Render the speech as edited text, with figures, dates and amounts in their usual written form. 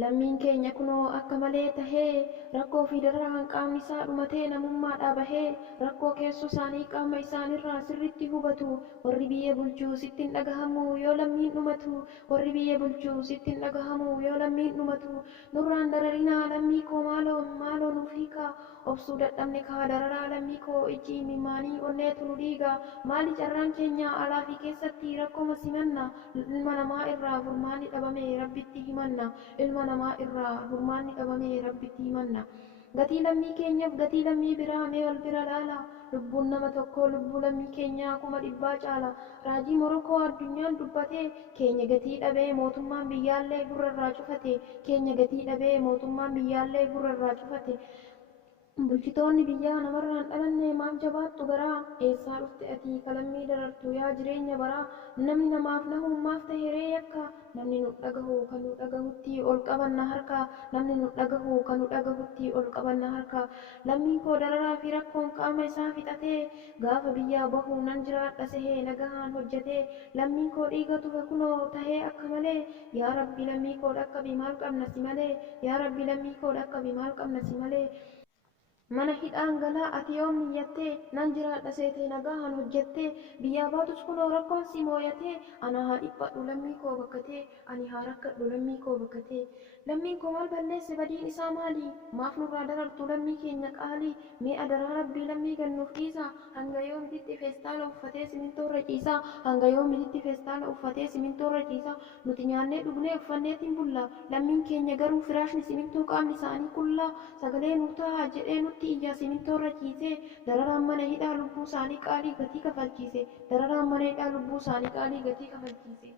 Lammiin keenya kunoo akka malee tahee rakkoo fi dararaan qaamni isaa dhumatee namummaadhaa bahee rakkoo keessoo isaanii qaama isaanirraa sirritti hubatu warri biyya bulchuu sittin dhagahamu yoo lammiin dhumatu warri biyya bulchuu sittin dhagahamu yoo lammiin dhumatu nurraan dararinaa lammii koo maaloo nuuf hiikaa obsuu dadhabne kaa dararaa lammii koo ijji mimmaanii onneetu nu dhiiga maali carraan keenya alaa fi keessatti rakkoo simanna ilma namaa irraa furmaanni dhabame rabbitti himanna ilma namaa irraa furmaanni dhabame rabbitti himanna gatii lammii keenyaaf gatii lammii biraa mee wal bira laala lubbuun nama tokko lubbuu lammii keenyaa 100 caala raajii morokoo addunyaan dubbate keenya gatii dhabee mootummaan biyyaallee gurrarraa cufate keenya gatii dhabee mootummaan biyyaallee gurrarraa cufate bulchitoonni biyyaa namarraan dhalanne maaf jabaattu garaa eessaa dhufte ati kalammii darartu yaa jireenya baraa namni namaaf nahuun maaf tahiree yakka namni nu dhagahu kan nu dhagahutti ol qabanna harka namni nu dhagahu kan nu dhagahutti ol qabanna harka lammiin koo dararaa fi rakkoon qaama isaa fixatee gaafa biyyaa bahu nan jiraadha sehee nagahaan hojjetee lammiin koo dhiiga tufe kunoo tahee akka malee yaa rabbi lammii koo dhaqqabi maal qabna si malee yaa rabbi lammii koo dhaqqabi maal qabna si malee mana hidhaan galaa ati yoom niyyattee nan jiraadha seetee nagahaan hojjettee biyyaa baatus kunoo rakkoon si mooyatee ana haa dhiphadhu lammii koo bakkatee ani haa rakkadhu lammii koo bakkatee lammiin koo maal balleesse badiin isaa maali maaf nurraa darartu lammii keenya qaalii mee adaraa rabbii lammii gannuuf dhiisa hanga yoomititti feestaala uffatee simintoorra ciisaa hanga yoomititti feestaala uffatee simintoorra ciisaa nuti nyaannee dhugnee uffanneetiin bulla lammiin keenya garuu firaashni simintoo qaamni isaanii qullaa sagalee nuuf ta'a jedhee nutti iyyaa simintoorra ciisee dararaan mana hidhaa lubbuu isaanii qaalii gatii kafalchiise dararaan mana hidhaa lubbuu isaanii qaalii gatii kafalchiise.